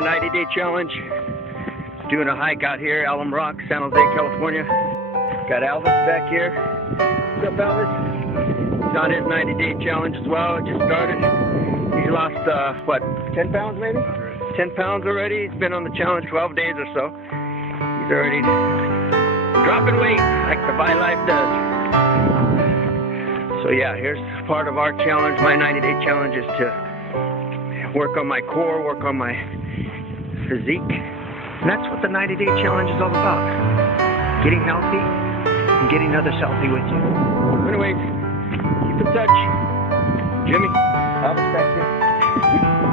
my 90-day challenge. Doing a hike out here, Alum Rock, San Jose, California. Got Elvis back here. What's up, Elvis? He's on his 90-day challenge as well. Just started. He lost, what, 10 pounds maybe? 10 pounds already. He's been on the challenge 12 days or so. He's already dropping weight like the Vi Life does. So yeah, here's part of our challenge. My 90-day challenge is to work on my core, work on my physique. And that's what the 90-day challenge is all about. Getting healthy and getting others healthy with you. Anyways, keep in touch. Jimmy, Elvis back here.